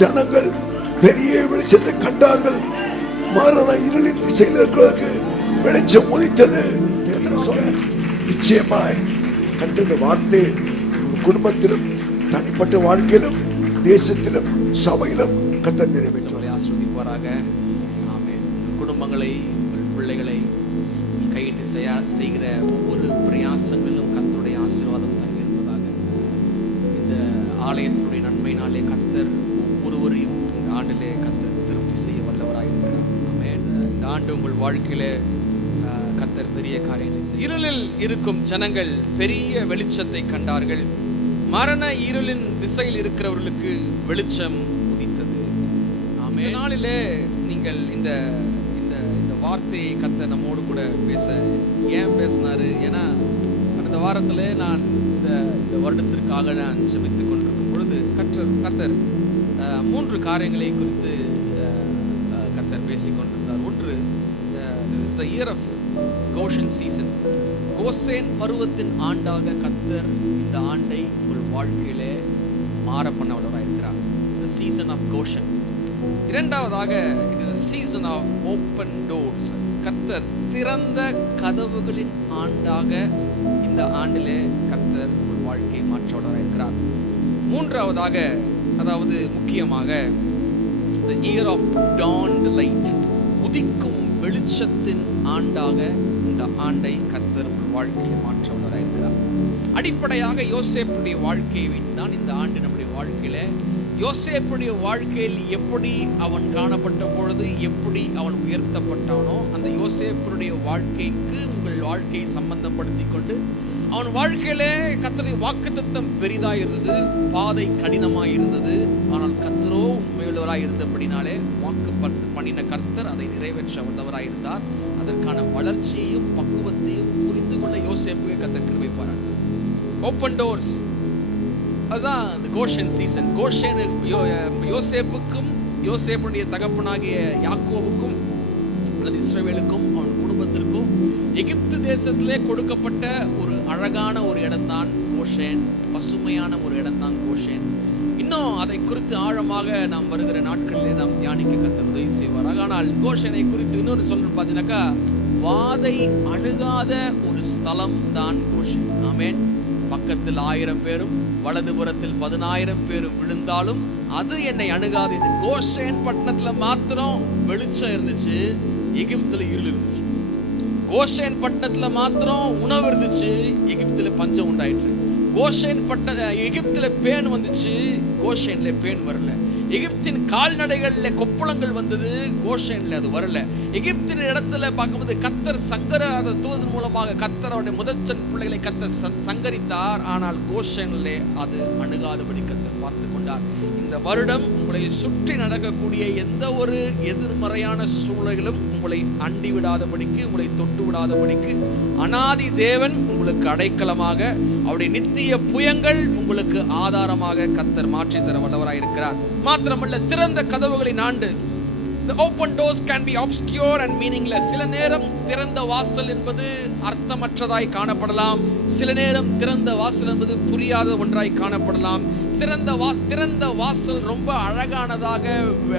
ஜனங்கள் பெரிய வெளிச்சத்தை கண்டார்கள். மரண இருளின் திசையில் இருக்கிறவர்களுக்கு வெளிச்சம் உதித்தது. சொல்ல நிச்சயமாய் கத்த இந்த வார்த்தை குடும்பத்திலும் தனிப்பட்ட வாழ்க்கையிலும் தேசத்திலும் சபையிலும் கத்த நிறைவேற்றுவார் ஆஸ்வதிப்பாராக. குடும்பங்களை பிள்ளைகளை கையிட்டு செய்ய செய்கிற ஒவ்வொரு பிரயாசங்களிலும் கத்தருடைய ஆசீர்வாதம் தங்கியிருப்பதாக. இந்த ஆலயத்தினுடைய நன்மையினாலே கத்தர் வாழ்க்கையிலே கத்தர் திருப்தி செய்ய வல்லவராக இருக்கிறார். இந்த ஆண்டு உங்கள் வாழ்க்கையிலே கத்தர் பெரிய காரியங்களை செய்ய இருளில் இருக்கும் ஜனங்கள் பெரிய வெளிச்சத்தை கண்டார்கள். மரண இருளின் திசையில் இருக்கிறவர்களுக்கு வெளிச்சம் உதித்தது. ஆமென். நாளிலே நீங்கள் இந்த இந்த இந்த வார்த்தையை கத்த நம்மோடு கூட பேச ஏன் பேசினாரு? ஏன்னா கடந்த வாரத்திலே நான் இந்த இந்த வருடத்திற்காக நான் ஜெபித்துக் கொண்டிருக்கும் பொழுது கற்றர் கத்தர் மூன்று காரியங்களை குறித்து கத்தர் பேசிக் கொண்டிருந்தார். ஒன்று this is the year of Goshen season Goshen பருவத்தின் ஆண்டாக கத்தர் இந்த ஆண்டை உங்கள் வாழ்க்கையிலே மாற பண்ணவளராக இருக்கிறார் த சீசன் ஆஃப் கோஷன் இரண்டாவதாக it is season of open doors கத்தர் திறந்த கதவுகளின் ஆண்டாக இந்த ஆண்டிலே கத்தர் உங்கள் வாழ்க்கையை மாற்றவராக இருக்கிறார் மூன்றாவதாக அதாவது முக்கியமாக the year of dawn light உதிக்கும் வெளிச்சத்தின் ஆண்டாக இந்த ஆண்டை கர்த்தர் உங்கள் வாழ்க்கையை மாற்றவராக இருக்கிறார். அடிப்படையாக யோசேப்புடைய வாழ்க்கையை வைத்துதான் இந்த ஆண்டு நம்முடைய வாழ்க்கையில யோசேப்புடைய வாழ்க்கையில் எப்படி அவன் காணப்பட்ட பொழுது எப்படி அவன் உயர்த்தப்பட்டானோ அந்த யோசேப்புடைய வாழ்க்கைக்கு உங்கள் வாழ்க்கையை சம்பந்தப்படுத்தி கொண்டு அவன் வாழ்க்கையிலே கத்தருடைய வாக்குத்தத்தம் பெரிதாக இருந்தது பாதை கடினமாக இருந்தது ஆனால் கத்தரோ உண்மையுள்ளவராய் இருந்தபடினாலே வாக்கு பண்ணின கர்த்தர் அதை நிறைவேற்ற வந்தவராய் இருந்தார் அதற்கான வளர்ச்சியையும் பக்குவத்தையும் புரிந்து கொள்ள யோசேப்புக்கு கத்தர் கிருவை பாராட்டு. ஓப்பன் டோர்ஸ் அதுதான் இந்த கோஷன் சீசன் கோஷன் யோசேப்புக்கும் யோசேப்புடைய தகப்பனாகிய யாக்கோவுக்கும் அல்லது இஸ்ரவேலுக்கும் அவன் குடும்பத்திற்கும் எகிப்து தேசத்திலே கொடுக்கப்பட்ட ஒரு அழகான ஒரு இடம்தான் கோஷேன் பசுமையான ஒரு இடம்தான் கோஷேன். இன்னும் அதை குறித்து ஆழமாக நாம் வருகிற நாட்களிலே நாம் தியானிக்க கத்த உதவி செய்வார் ஆனால் கோஷனை குறித்து இன்னொரு சொல்லணும் பார்த்தீங்கன்னாக்கா வாதை அணுகாத ஒரு ஸ்தலம் தான் கோஷன். ஆமேன். பக்கத்தில் ஆயிரம் பேரும் வலதுபுறத்தில் பதினாயிரம் பேரும் விழுந்தாலும் அது என்னை அணுகாது. கோஷேன் பட்டணத்துல மாத்திரம் வெளிச்சம் இருந்துச்சு எகிப்துல இருள் இருந்துச்சு. கோஷேன் பட்டணத்துல மாத்திரம் உணவு இருந்துச்சு எகிப்துல பஞ்சம் உண்டாயிட்டு கோஷேன் பட்ட எகிப்துல பேன் வந்துச்சு கோஷேன்ல பேன் வரல. எகிப்தின் கால்நடைகள்ல கொப்பளங்கள் வந்தது கோஷேன்ல அது வரல. எகிப்தின் இடத்துல பார்க்கும்போது கத்தர் சங்கர அதை தூதன் மூலமாக கத்தர் அவருடைய முதச்சன் பிள்ளைகளை கத்தர் ச- சங்கரித்தார் ஆனால் கோஷேன்ல அது அணுகாதபடி கத்தர் பார்த்து கொண்டார் இந்த வருடம் உங்களை சுற்றி நடக்கக்கூடிய எந்த ஒரு எதிர்மறையான சூழலும் உங்களை அண்டி விடாதபடிக்கு உங்களை தொட்டு விடாதபடிக்கு அனாதி தேவன் உங்களுக்கு அடைக்கலமாக அவருடைய நித்திய புயங்கள் உங்களுக்கு ஆதாரமாக கத்தர் மாற்றி தர வல்லவராக இருக்கிறார் மாத்திரமல்ல திறந்த கதவுகளின் ஆண்டு The open doors can be obscure and meaningless. சில நேரம் திறந்த வாசல் என்பது அர்த்தமற்றதாய் காணப்படலாம். சில நேரம் திறந்த வாசல் என்பது புரியாத ஒன்றாய் காணப்படலாம். சிறந்த வாஸ் திறந்த வாசல் ரொம்ப அழகானதாக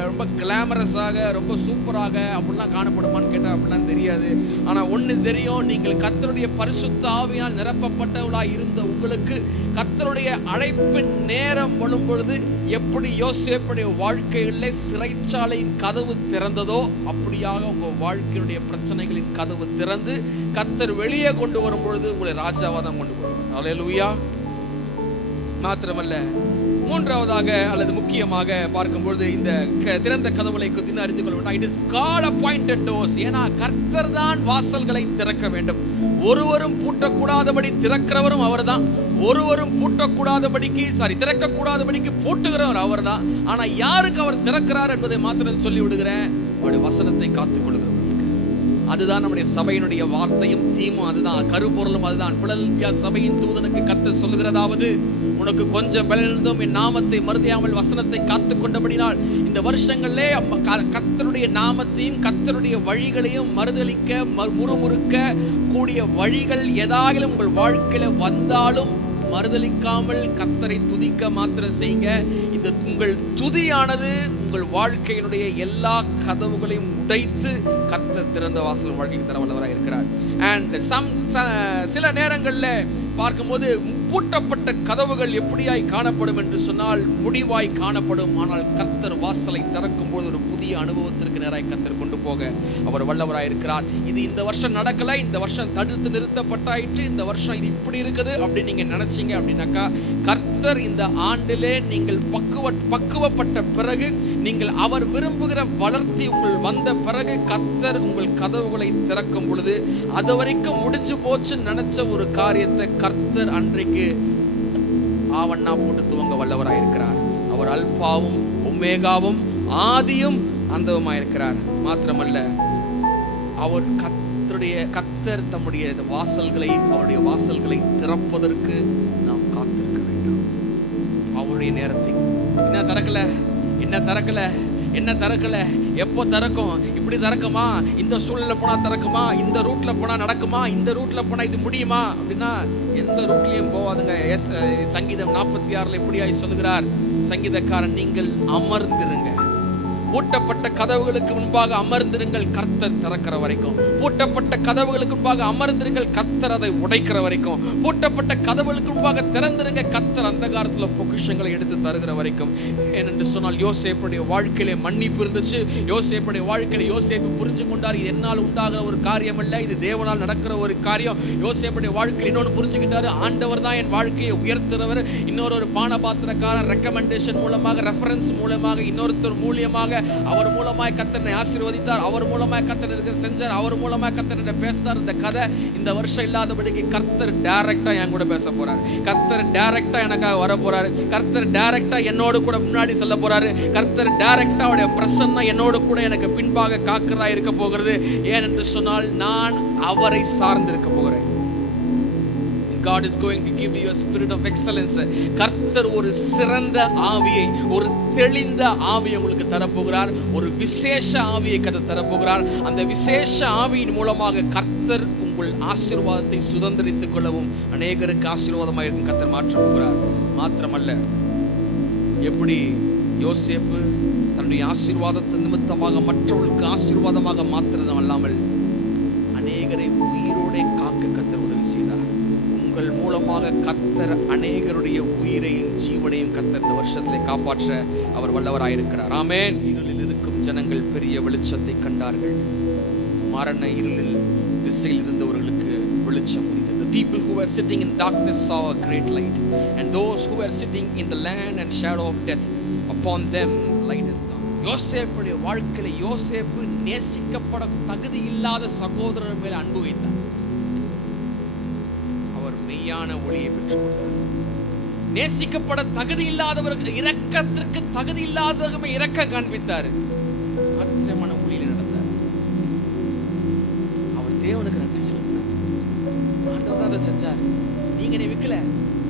ரொம்ப கிளாமரஸாக ரொம்ப சூப்பராக அப்படிலாம் காணப்படுமான்னு கேட்டால் அப்படிலாம் தெரியாது. ஆனால் ஒன்று தெரியும் நீங்கள் கத்தருடைய பரிசுத்த ஆவியால் நிரப்பப்பட்டவளாக இருந்த உங்களுக்கு கத்தருடைய அழைப்பின் நேரம் வரும் பொழுது எப்படி யோசேப்புடைய வாழ்க்கையிலே சிறைச்சாலையின் கதவு திறந்ததோ அப்படியாக உங்கள் வாழ்க்கையுடைய பிரச்சனைகளின் கதவு திறந்து கத்தர் வெளியே கொண்டு வரும் பொழுது உங்களை ராஜாவாதான் கொண்டு வருவார் அல்லேலூயா மாத்திரமல்ல மூன்றாவதாக அல்லது முக்கியமாக பார்க்கும்பொழுது இந்த க- திறந்த கதவுகளை குறித்து அறிந்து கொள்ள வேண்டும் it is God appointed doors ஏன்னா கர்த்தர் தான் வாசல்களை திறக்க வேண்டும். ஒருவரும் பூட்டக்கூடாதபடி திறக்கிறவரும் அவர்தான். ஒருவரும் பூட்டக்கூடாதபடிக்கு சாரி திறக்கக்கூடாதபடிக்கு பூட்டுகிறவர் அவர்தான். ஆனா யாருக்கு அவர் திறக்கிறார் என்பதை மாத்திரம் சொல்லி விடுகிறேன் அவருடைய வசனத்தை காத்துக் கொள்கிறோம் அதுதான் நம்முடைய சபையினுடைய வார்த்தையும் தீமும் அதுதான். கருப்பொருளும் அதுதான். பிளல்பியா சபையின் தூதனுக்கு கத்த சொல்லுகிறதாவது உனக்கு கொஞ்சம் பலனிருந்தும் என் நாமத்தை மறுதியாமல் வசனத்தை காத்து கொண்டபடினால் இந்த வருஷங்களிலே கத்தருடைய க- நாமத்தையும் கத்தருடைய வழிகளையும் மறுதளிக்க முறுமுறுக்க கூடிய வழிகள் ஏதாயிலும் உங்கள் வாழ்க்கையில வந்தாலும் மறுதளிக்காமல் கத்தரை துதிக்க மாத்திரம் செய்யுங்க இந்த உங்கள் துதியானது உங்கள் வாழ்க்கையினுடைய எல்லா கதவுகளையும் உடைத்து கர்த்தர் திறந்த வாசல் வாழ்க்கைக்கு தர வல்லவராக இருக்கிறார். அண்ட் சம் சில நேரங்களில் பார்க்கும்போது பூட்டப்பட்ட கதவுகள் எப்படியாய் காணப்படும் என்று சொன்னால் முடிவாய் காணப்படும். ஆனால் கர்த்தர் வாசலை திறக்கும் போது ஒரு புதிய அனுபவத்திற்கு நேராய் கர்த்தர் கொண்டு போக அவர் வல்லவராய் இருக்கிறார். இது இந்த வருஷம் நடக்கல இந்த வருஷம் தடுத்து நிறுத்தப்பட்டாயிற்று இந்த வருஷம் இது இப்படி இருக்குது அப்படின்னு நீங்க நினைச்சீங்க அப்படின்னாக்கா கர்த்தர் இந்த ஆண்டிலே நீங்கள் பக்குவ பக்குவப்பட்ட பிறகு நீங்கள் அவர் விரும்புகிற வளர்த்தி உங்கள் வந்த பிறகு கர்த்தர் உங்கள் கதவுகளை திறக்கும் பொழுது அது வரைக்கும் முடிஞ்சு போச்சு நினைச்ச ஒரு காரியத்தை கர்த்தர் அன்றைக்கு ஆவண்ணா போட்டு துவங்க வல்லவராக இருக்கிறார். அவர் அல்பாவும் ஒமேகாவும் ஆதியும் அந்தவமாயிருக்கிறார். மாத்திரமல்ல அவர் கத்தருடைய கர்த்தர் தம்முடைய வாசல்களை அவருடைய வாசல்களை திறப்பதற்கு நாம் காத்திருக்கிறோம். வேண்டும் நேரத்தை. என்ன திறக்கல? என்ன திறக்கல? என்ன திறக்கல? எப்போ திறக்கும்? இப்படி திறக்குமா? இந்த சூழ்நிலை போனா திறக்குமா? இந்த ரூட்ல போனா நடக்குமா? இந்த ரூட்ல போனா இது முடியுமா? அப்படின்னா எந்த ரூட்லயும் போவாதுங்க. எஸ் சங்கீதம் நாற்பத்தி ஆறுல இப்படியாய் சொல்லுகிறார். சங்கீதக்காரன் நீங்கள் அமர்ந்து பூட்டப்பட்ட கதவுகளுக்கு முன்பாக அமர்ந்திருங்கள் கர்த்தர் திறக்கிற வரைக்கும். பூட்டப்பட்ட கதவுகளுக்கு முன்பாக அமர்ந்திருங்கள் கர்த்தர் அதை உடைக்கிற வரைக்கும். பூட்டப்பட்ட கதவுகளுக்கு முன்பாக திறந்திருங்க கர்த்தர் அந்த காலத்தில் பொக்கிஷங்களை எடுத்து தருகிற வரைக்கும். ஏனென்று சொன்னால் யோசேப்புடைய வாழ்க்கையிலே மன்னிப்பு இருந்துச்சு. யோசேப்புடைய வாழ்க்கையில யோசேப்பு புரிஞ்சு கொண்டார் இது என்னால் உண்டாகிற ஒரு காரியம் அல்ல இது தேவனால் நடக்கிற ஒரு காரியம். யோசேப்புடைய வாழ்க்கையில் இன்னொன்று புரிஞ்சுக்கிட்டாரு ஆண்டவர் தான் என் வாழ்க்கையை உயர்த்துறவர். இன்னொரு ஒரு பானபாத்திரக்காரன் ரெக்கமெண்டேஷன் மூலமாக ரெஃபரன்ஸ் மூலமாக இன்னொருத்தர் மூலியமாக அவர் மூலமாய் கத்தனை ஆசீர்வதித்தார் அவர் மூலமாய் கத்தனை செஞ்சார் அவர் மூலமாய் கத்தனை பேசினார். இந்த கதை இந்த வருஷம் இல்லாதபடிக்கு கர்த்தர் டைரக்டா என் கூட பேச போறார். கர்த்தர் டைரக்டா எனக்காக வர போறாரு. கர்த்தர் டைரக்டா என்னோடு கூட முன்னாடி சொல்ல போறாரு. கர்த்தர் டைரக்டா அவருடைய பிரசன்னம் என்னோடு கூட எனக்கு பின்பாக காக்கிறதா இருக்க போகிறது. ஏனென்று சொன்னால் நான் அவரை சார்ந்திருக்க போகிறேன். God is going to give you a spirit of excellence. கர்த்தர் ஒரு சிறந்த ஆவியை ஒரு தெளிந்த ஆவியை உங்களுக்கு தரப்போகிறார். ஒரு விசேஷ ஆவியை கர்த்தர் தரப்போகிறார். அந்த விசேஷ ஆவியின் மூலமாக கர்த்தர் உங்கள் ஆசீர்வாதத்தை சுதந்திரித்துக் கொள்ளவும் அநேகருக்கு ஆசீர்வாதமாக இருக்கும் கர்த்தர் மாற்ற போகிறார். மாத்திரமல்ல எப்படி யோசேப்பு தன்னுடைய ஆசீர்வாதத்தின் நிமித்தமாக மற்றவர்களுக்கு ஆசீர்வாதமாக மாத்திரதும் அல்லாமல் அநேகரை உயிரோட காக்க கத்தர் உதவி செய்தார். உங்கள் மூலமாக கத்தர் அநேகருடைய உயிரையும் ஜீவனையும் கத்தர் இந்த வருஷத்திலே காப்பாற்ற அவர் வல்லவராயிருக்கிறார். ஆமென். இருளில் இருக்கும் ஜனங்கள் பெரிய வெளிச்சத்தை கண்டார்கள். மரண இருளில் திசையில் இருந்தவர்களுக்கு வெளிச்சம் உதித்தது. People who were sitting in darkness saw a great light and those who were sitting in the land and shadow of death upon them light has dawned யோசேப்புடைய வாழ்க்கையில யோசேப்பு நேசிக்கப்பட தகுதி இல்லாத சகோதரர் மேல் அன்பு வைத்தார். மெய்யான ஒளியை பெற்றுக்கொண்டார் நேசிக்கப்பட தகுதி இல்லாதவர்கள் இரக்கத்திற்கு தகுதி இல்லாதவங்க இரக்க காண்பித்தார். ஆச்சரியமான ஒளியில் நடந்தார். அவர் தேவனுக்கு நன்றி செலுத்தினார். ஆண்டவர் தான் அதை செஞ்சார். நீங்க என்னை விற்கல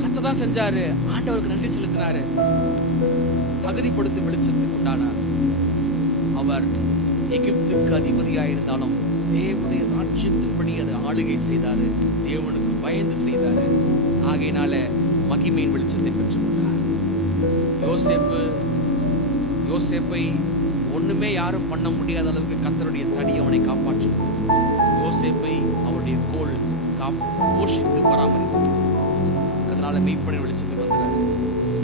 கத்த தான் செஞ்சாரு. ஆண்டவருக்கு நன்றி செலுத்தினாரு. தகுதிப்படுத்தி வெளிச்சத்துக்கு உண்டானார். அவர் எகிப்துக்கு அதிபதியாக இருந்தாலும் தேவனுடைய ராஜ்யத்தின்படி அதை ஆளுகை செய்தாரு. தேவனுக்கு பயந்து செய்தார் ஆகையினால மகிமையின் வெளிச்சத்தை பெற்றுக்கொண்டார். யோசேப்பு யோசேப்பை ஒண்ணுமே யாரும் பண்ண முடியாத அளவுக்கு கத்தருடைய தடி அவனை காப்பாற்றினது யோசேப்பை அவருடைய கோல் காப் போஷித்து பராமரித்தது அதனால மெய்ப்பனை வெளிச்சத்துக்கு வந்தார்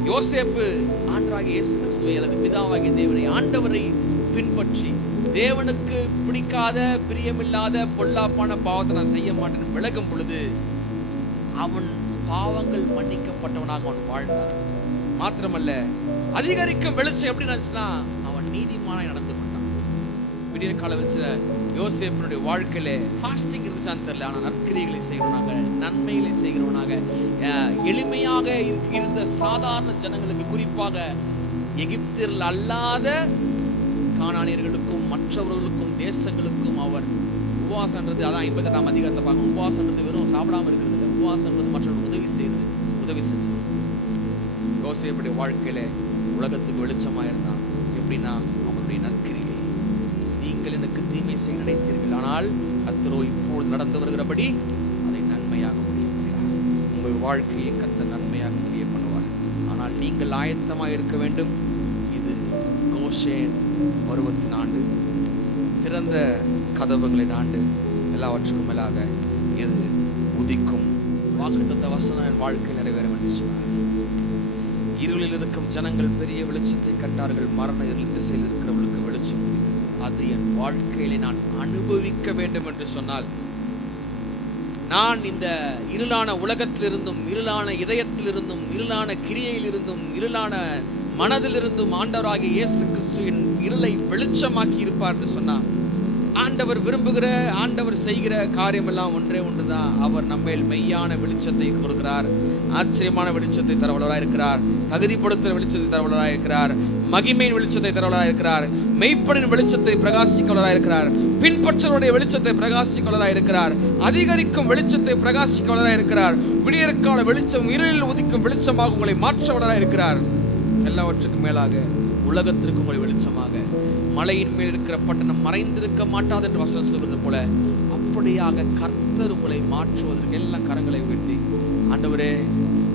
யோசேப்பு ஆண்டராக இயேசு கிறிஸ்துவை அல்லது பிதாவாகிய தேவனை ஆண்டவரை பின்பற்றி தேவனுக்கு பிடிக்காத பிரியமில்லாத பொல்லாப்பான பாவத்தை நான் செய்ய மாட்டேன்னு விலகும் பொழுது அவன் பாவங்கள் மன்னிக்கப்பட்டவனாக அவன் வாழ்ந்தான். மாத்திரமல்ல அதிகரிக்கும் வெளிச்சம் எப்படி நடந்துச்சுன்னா அவன் நீதிமானாய் நடந்து கொண்டான். விடிய கால வச்சு யோசேப்பனுடைய வாழ்க்கையில ஃபாஸ்டிங் இருந்துச்சான்னு தெரியல ஆனால் நற்கிரிகளை செய்கிறவனாக நன்மைகளை செய்கிறவனாக எளிமையாக இருந்த சாதாரண ஜனங்களுக்கு குறிப்பாக எகிப்தில் அல்லாத காணானியர்களுக்கும் மற்றவர்களுக்கும் தேசங்களுக்கும் அவர் உபவாசன்றது அதான் ஐம்பத்தெட்டாம் அதிகாரத்தில் பார்க்கணும். உபவாசன்றது வெறும் சாப்பிடாம இருக்கிறது இல்லை என்பது மற்றவர்களுக்கு உதவி செய்தது உதவி செஞ்சது. யோசேப்புடைய வாழ்க்கையில உலகத்துக்கு வெளிச்சமா இருந்தான் எப்படின்னா அவனுடைய நற்கிரியை நீங்கள் எனக்கு தீமை செய்ய நினைத்தீர்கள். ஆனால் கத்தரோ இப்போது நடந்து வருகிறபடி அதை நன்மையாக முடிய உங்கள் வாழ்க்கையை கத்த நன்மையாக முடிய பண்ணுவார் ஆனால் நீங்கள் ஆயத்தமாக இருக்க வேண்டும். இது கோஷேன் பருவத்தின் ஆண்டு திறந்த கதவுகளின் ஆண்டு எல்லாவற்றுக்கும் மேலாக இது உதிக்கும்? வாக்குத்த வசனம் என் வாழ்க்கையில் நிறைவேறும் என்று சொன்னார். இருளில் இருக்கும் ஜனங்கள் பெரிய வெளிச்சத்தை கண்டார்கள். மரண இருள் திசையில் இருக்கிறவர்களுக்கு வெளிச்சம் அது என் வாழ்க்கையிலே நான் அனுபவிக்க வேண்டும் என்று சொன்னால் நான் இந்த இருளான உலகத்திலிருந்தும் இருளான இதயத்திலிருந்தும் இருளான கிரியையிலிருந்தும் இருளான மனதிலிருந்தும் ஆண்டவராகிய இயேசு கிறிஸ்துவின் இருளை வெளிச்சமாக்கி இருப்பார் என்று சொன்னார் ஆண்டவர் விரும்புகிற ஆண்டவர் செய்கிற காரியமெல்லாம் ஒன்றே ஒன்றுதான். அவர் நம்மேல் மெய்யான வெளிச்சத்தை கொடுக்கிறார். ஆச்சரியமான வெளிச்சத்தை தரவலராக இருக்கிறார். தகுதிப்படுத்துகிற வெளிச்சத்தை தரவலராக இருக்கிறார். மகிமையின் வெளிச்சத்தை தரவலராக இருக்கிறார். மெய்ப்பனின் வெளிச்சத்தை பிரகாசிக்கவளராக இருக்கிறார். பின்பற்றவருடைய வெளிச்சத்தை பிரகாசிக்கவளராக இருக்கிறார். அதிகரிக்கும் வெளிச்சத்தை பிரகாசிக்கவளராக இருக்கிறார். விடியற்கால வெளிச்சம் இருளில் உதிக்கும் வெளிச்சமாக உங்களை மாற்றவளராக இருக்கிறார். எல்லாவற்றுக்கும் மேலாக உலகத்திற்கு உங்களை வெளிச்சமாக மலையின் மேல் இருக்கிற பட்டணம் மறைந்திருக்க மாட்டாது என்று வசனம் சொல்வது போல அப்படியாக கர்த்தர் உங்களை மாற்றுவதற்கு எல்லா கரங்களை உயர்த்தி ஆண்டவரே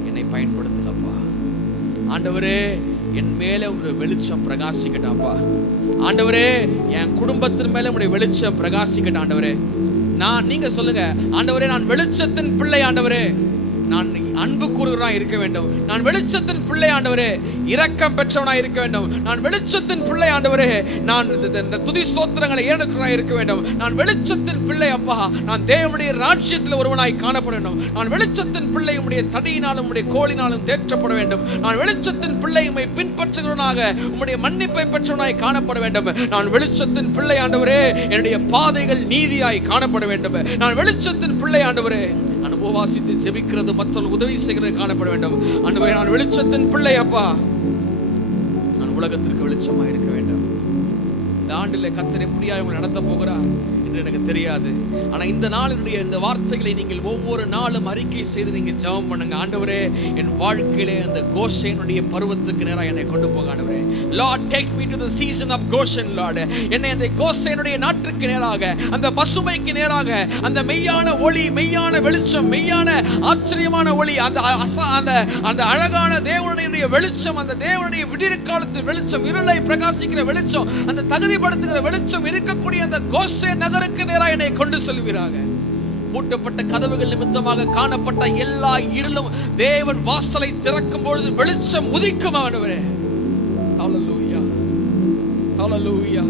என்னை பயன்படுத்துங்கப்பா. ஆண்டவரே என் மேல ஒரு வெளிச்சம் பிரகாசிக்கட்டாப்பா ஆண்டவரே என் குடும்பத்தின் மேல உடைய வெளிச்சம் பிரகாசிக்கட்டா ஆண்டவரே. நான் நீங்க சொல்லுங்க ஆண்டவரே நான் வெளிச்சத்தின் பிள்ளை ஆண்டவரே. நான் அன்பு கூறுகிறவனாய் இருக்க வேண்டும். நான் வெளிச்சத்தின் பிள்ளை ஆண்டவரே இரக்கம் பெற்றவனாய் இருக்க வேண்டும். நான் வெளிச்சத்தின் பிள்ளை ஆண்டவரே நான் இந்த- துதி ஸ்தோத்திரங்களை ஏனுக்கிறவனாய் இருக்க வேண்டும். நான் வெளிச்சத்தின் பிள்ளை அப்பா நான் தேவனுடைய ராஜ்யத்தில் ஒருவனாய் காணப்பட வேண்டும் நான் வெளிச்சத்தின் பிள்ளை உடைய தடியினாலும் உடைய கோளினாலும் தேற்றப்பட வேண்டும். நான் வெளிச்சத்தின் பிள்ளை உண்மை பின்பற்றுகிறவனாக உம்முடைய மன்னிப்பை பெற்றவனாய் காணப்பட வேண்டும். நான் வெளிச்சத்தின் பிள்ளை ஆண்டவரே என்னுடைய பாதைகள் நீதியாய் காணப்பட வேண்டும். நான் வெளிச்சத்தின் பிள்ளை ஆண்டவரே உபவாசித்து ஜெபிக்கிறது மற்றவர்கள் உதவி செய்கிறது காணப்பட வேண்டும். ஆண்டவரே நான் வெளிச்சத்தின் பிள்ளை அப்பா. நான் உலகத்திற்கு வெளிச்சமா இருக்க வேண்டும். இந்த ஆண்டில் கத்தர் எப்படியா இவங்களை நடத்த போகிறார்? என்று எனக்கு தெரியாது. ஆனால் இந்த நாளினுடைய இந்த வார்த்தைகளை நீங்கள் ஒவ்வொரு நாளும் அறிக்கை செய்து நீங்கள் ஜெபம் பண்ணுங்க. ஆண்டவரே என் வாழ்க்கையிலே அந்த கோஷனுடைய பருவத்துக்கு நேராக என்னை கொண்டு போக ஆண்டவரே. Lord take me to the season of Goshen Lord என்னை அந்த கோஷனுடைய நாட்டுக்கு நேராக அந்த பசுமைக்கு நேராக அந்த மெய்யான ஒளி மெய்யான வெளிச்சம் மெய்யான ஆச்சரியமான ஒளி அந்த அந்த அந்த அழகான தேவனுடைய வெளிச்சம் அந்த தேவனுடைய விடியற் காலத்து வெளிச்சம் இருளை பிரகாசிக்கிற வெளிச்சம் அந்த தகுதிப்படுத்துகிற வெளிச்சம் இருக்கக்கூடிய அந்த கோஷே நேருக்கு நேராக என்னை கொண்டு செல்வீராக பூட்டப்பட்ட கதவுகள் நிமித்தமாக காணப்பட்ட எல்லா இருளும் தேவன் வாசலை திறக்கும் பொழுது வெளிச்சம் உதிக்கும் அவனவரே ஹalleluya. ஹalleluya.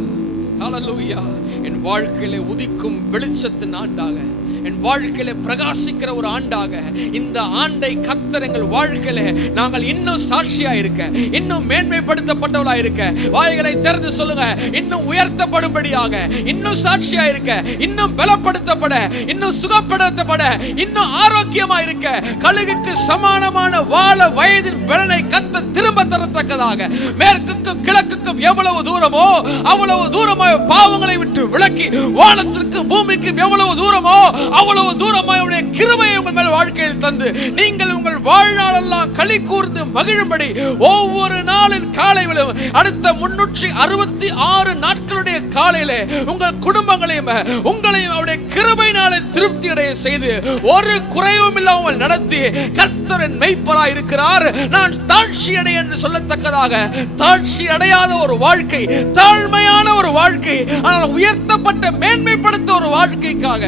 ஹalleluya. என் வாழ்க்கையிலே உதிக்கும் வெளிச்சத்தின் ஆண்டாக. என் வாழ்க்கையில பிரகாசிக்கிற ஒரு ஆண்டாக இந்த ஆண்டை கத்தர் எங்கள் வாழ்க்கையில நாங்கள் இன்னும் சாட்சியா இருக்க இன்னும் மேன்மைப்படுத்தப்பட்டவளா இருக்க வாய்களை திறந்து சொல்லுங்க இன்னும் உயர்த்தப்படும்படியாக இன்னும் சாட்சியா இருக்க இன்னும் பலப்படுத்தப்பட இன்னும் சுகப்படுத்தப்பட இன்னும் ஆரோக்கியமா இருக்க கழுகுக்கு சமானமான வாழ வயதின் பலனை கத்த திரும்ப தரத்தக்கதாக மேற்குக்கும் கிழக்குக்கும் எவ்வளவு தூரமோ அவ்வளவு தூரமாக பாவங்களை விட்டு விளக்கி வானத்திற்கும் பூமிக்கும் எவ்வளவு தூரமோ அவ்வளவு தூரமாய் உடைய கிருபையை உங்கள் மேல் வாழ்க்கையில் தந்து நீங்கள் உங்கள் வாழ்நாளெல்லாம் களி கூர்ந்து மகிழும்படி ஒவ்வொரு நாளின் காலையிலும் அடுத்த முன்னூற்றி அறுபத்தி ஆறு நாட்களுடைய காலையில உங்கள் குடும்பங்களையும் உங்களையும் அவருடைய கிருபை நாளை திருப்தி அடைய செய்து ஒரு குறைவும் இல்லாமல் நடத்தி கர்த்தரின் மெய்ப்பராய் இருக்கிறார். நான் தாழ்ச்சி அடைய என்று சொல்லத்தக்கதாக தாழ்ச்சி அடையாத ஒரு வாழ்க்கை தாழ்மையான ஒரு வாழ்க்கை ஆனால் உயர்த்தப்பட்ட மேன்மைப்படுத்த ஒரு வாழ்க்கைக்காக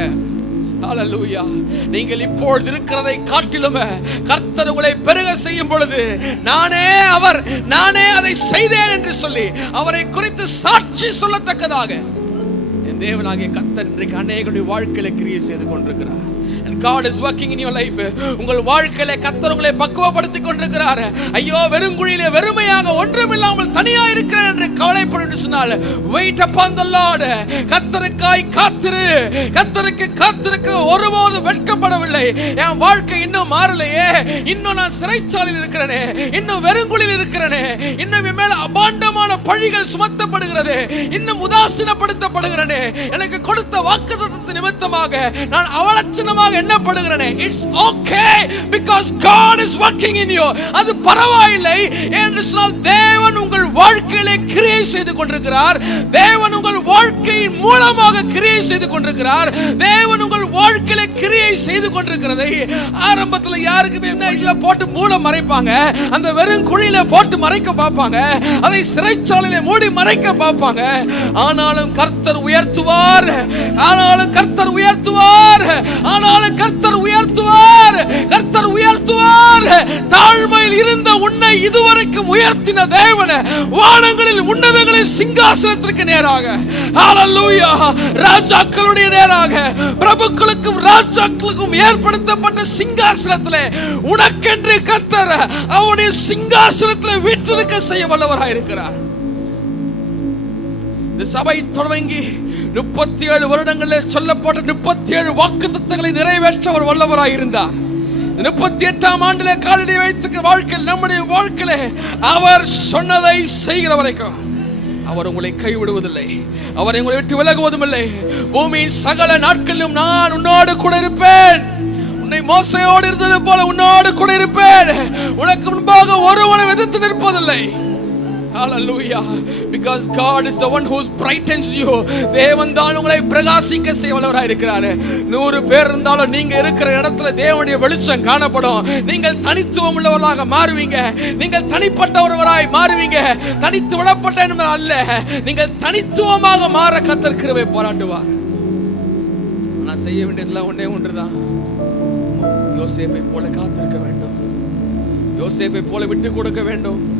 ஹalleluya நீங்கள் இப்பொழுது இருக்கிறதை காட்டிலும் கர்த்தர் உங்களை பெருக செய்யும் பொழுது நானே அவர் நானே அதை செய்தேன் என்று சொல்லி அவரை குறித்து சாட்சி சொல்லத்தக்கதாக. என் தேவனாகிய கர்த்தர் இன்றைக்கு அநேகருடைய வாழ்க்கையில கிரியை செய்து கொண்டிருக்கிறார். And God is working in your life. உங்கள் வாழ்க்கையில கத்தர் உங்களை பக்குவப்படுத்திக் கொண்டிருக்கிறார். ஐயோ வெறுங்குழியிலே வெறுமையாக ஒன்றுமில்லாமல் தனியா இருக்கிறேன் என்று கவலைப்படும் என்று சொன்னால் wait upon the லார்ட் கத்தருக்காய் காத்திரு. கத்தருக்கு காத்திருக்க ஒருபோது வெட்கப்படவில்லை. என் வாழ்க்கை இன்னும் மாறலையே. இன்னும் நான் சிறைச்சாலையில் இருக்கிறேனே. இன்னும் வெறுங்குழியில் இருக்கிறேனே. இன்னும் மேல அபாண்டமான பழிகள் சுமத்தப்படுகிறது. இன்னும் உதாசீனப்படுத்தப்படுகிறேனே. எனக்கு கொடுத்த வாக்குத்தத்தத்து நிமித்தமாக நான் அவலட்சணமாக எண்ணப்படுகிறேனே. It's okay because God is working in you அது பரவாயில்லை என்று சொன்னால் தேவன் உங்கள் வாழ்க்கையிலே கிரியை செய்து கொண்டிருக்கிறார். தேவன் உங்கள் வாழ்க்கையின் மூலமாக கிரியை செய்து கொண்டிருக்கிறார். தேவன் உங்கள் வாழ்க்கையில கிரியை செய்து கொண்டிருக்கிறதை ஆரம்பத்தில் யாருக்குமே என்ன இதில் போட்டு மூலம் மறைப்பாங்க. அந்த வெறும் குழியில போட்டு மறைக்க பார்ப்பாங்க. அதை சிறைச்சாலையில மூடி மறைக்க பார்ப்பாங்க. ஆனாலும் கர்த்தர் உயர்த்துவார். ஆனாலும் கர்த்தர் உயர்த்துவார். ஆனாலும் கர்த்தர் உயர்த்துவார். கர்த்தர் உயர்த்துவார். தாழ்மையில் இருந்த உன்னை இதுவரைக்கும் உயர்த்தின தேவன வானங்களில் உன்னதங்களில் சிங்காசனத்திற்கு நேராக. ஹalleluya ராஜாக்களுடைய நேராக. பிரபுக்களுக்கும் ராஜாக்களுக்கும் ஏற்படுத்தப்பட்ட சிங்காசனத்தில் உனக்கென்று கர்த்தர் அவருடைய சிங்காசனத்தில் வீற்றிருக்க செய்ய வல்லவராக இருக்கிறார் இந்த சபை தொடங்கி முப்பத்தி ஏழு வருடங்களில் சொல்லப்பட்ட முப்பத்தி ஏழு வாக்கு தத்தங்களை நிறைவேற்ற அவர் வல்லவராக இருந்தார். முப்பத்தி எட்டாம் ஆண்டிலே காலடி வைத்திருக்கிற வாழ்க்கையில் நம்முடைய வாழ்க்கையிலே அவர் சொன்னதை செய்கிற வரைக்கும் அவர் உங்களை கைவிடுவதில்லை. அவர் உங்களை விட்டு விலகுவதும் இல்லை. பூமியின் சகல நாட்களிலும் நான் உன்னோடு கூட இருப்பேன். உன்னை மோசையோடு இருந்தது போல உன்னோடு கூட இருப்பேன். உனக்கு முன்பாக ஒருவனை எதிர்த்து நிற்பதில்லை. Hallelujah. Because God is the one who brightens you. தேவன் தான் உங்களை பிரகாசிக்க செய்ய இருக்கிறாரு. நூறு பேர் இருந்தாலும் நீங்க இருக்கிற இடத்துல தேவனுடைய வெளிச்சம் காணப்படும். நீங்கள் தனித்துவம் உள்ளவர்களாக மாறுவீங்க. நீங்கள் ஒருவராய் மாறுவீங்க. தனித்து விடப்பட்ட என்பது அல்ல. நீங்கள் தனித்துவமாக மாற கத்திருக்கிறவை போராட்டுவார் பாராட்டுவார். ஆனா செய்ய வேண்டியதெல்லாம் ஒன்றே ஒன்றுதான். யோசேப்பை போல காத்திருக்க வேண்டும். யோசேப்பை போல விட்டு கொடுக்க வேண்டும்.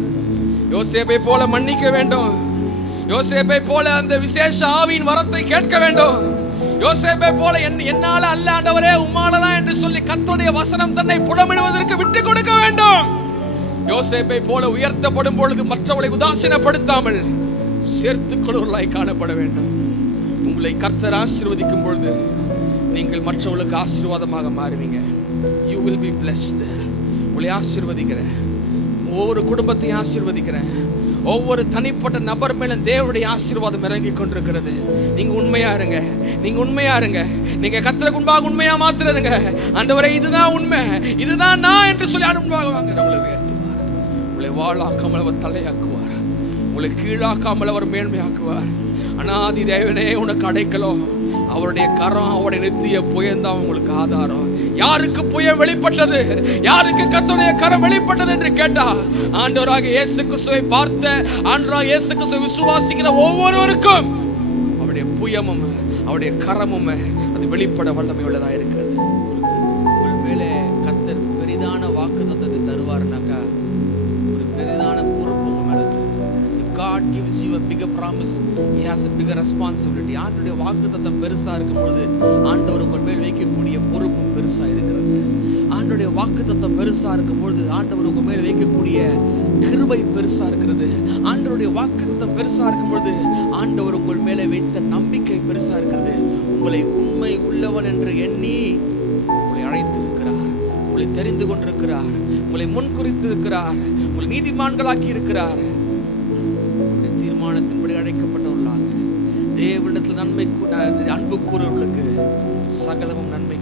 யோசேப்பை போல மன்னிக்க வேண்டும். யோசேப்பை போல அந்த விசேஷ ஆவியின் வரத்தை கேட்க வேண்டும். யோசேப்பை போல என் என்னால அல்ல ஆண்டவரே உம்மாலதான் என்று சொல்லி கர்த்தருடைய வசனம் தன்னை புடமிடுவதற்கு விட்டு கொடுக்க வேண்டும். யோசேப்பை போல உயர்த்தப்படும் பொழுது மற்றவளை உதாசீனப்படுத்தாமல் சேர்த்து கொள்வர்களாய் காணப்பட வேண்டும். உங்களை கர்த்தர் ஆசீர்வதிக்கும் பொழுது நீங்கள் மற்றவர்களுக்கு ஆசீர்வாதமாக மாறுவீங்க. யூ வில் பி பிளஸ்ட் உங்களை ஆசீர்வதிக்கிறேன். ஒவ்வொரு குடும்பத்தையும் ஆசீர்வதிக்கிறேன். ஒவ்வொரு தனிப்பட்ட நபர் மேலும் தேவனுடைய ஆசீர்வாதம் இறங்கி கொண்டிருக்கிறது. நீங்க உண்மையா இருங்க. நீங்க உண்மையா இருங்க. நீங்க கத்திர முன்பாக உண்மையா மாத்திரங்க அந்தவரை இதுதான் உண்மை. இதுதான் நான் என்று சொல்லி அனுப்பாக வாங்க உங்களை உயர்த்துவார். உங்களை வாழாக்காமல் அவர் தலையாக்குவார். உங்களை கீழாக்காமல் அவர் மேன்மையாக்குவார். அனாதி தேவனே உனக்கு அடைக்கலம். அவருடைய கரம் அவருடைய நித்திய புயந்தான் உங்களுக்கு ஆதாரம். யாருக்கு புய வெளிப்பட்டது? யாருக்கு கத்தனுடைய கரம் வெளிப்பட்டது என்று கேட்டா ஆண்டவராக இயேசு கிறிஸ்துவை பார்த்த ஆண்டவராக இயேசு கிறிஸ்துவை விசுவாசிக்கிற ஒவ்வொருவருக்கும் அவருடைய புயமும் அவருடைய கரமும் அது வெளிப்பட வல்லமை உள்ளதா இருக்கிறது. God gives you a bigger promise, He has a bigger responsibility. ஆண்டவருடைய வாக்குத்தத்தம் பெருசா இருக்கும்பொழுது ஆண்டவர் உங்கள் மேல் வைக்கக்கூடிய பொறுப்பும் பெருசா இருக்கிறது. ஆண்டுடைய வாக்குத்தத்தம் பெருசா இருக்கும்பொழுது ஆண்டவர் உங்கள் மேல் வைக்கக்கூடிய கிருபை பெருசா இருக்கிறது. ஆண்டவருடைய வாக்குத்தத்தம் பெருசா இருக்கும்பொழுது ஆண்டவர் உங்கள் மேலே வைத்த நம்பிக்கை பெருசா இருக்கிறது. உங்களை உண்மை உள்ளவன் என்று எண்ணி உங்களை அழைத்திருக்கிறார். உங்களை தெரிந்து கொண்டிருக்கிறார். உங்களை முன்குறித்து இருக்கிறார். உங்களை நீதிமான்களாக்கி இருக்கிறார். நன்மை அன்பு கூறவர்களுக்கு சகலமும் நன்மை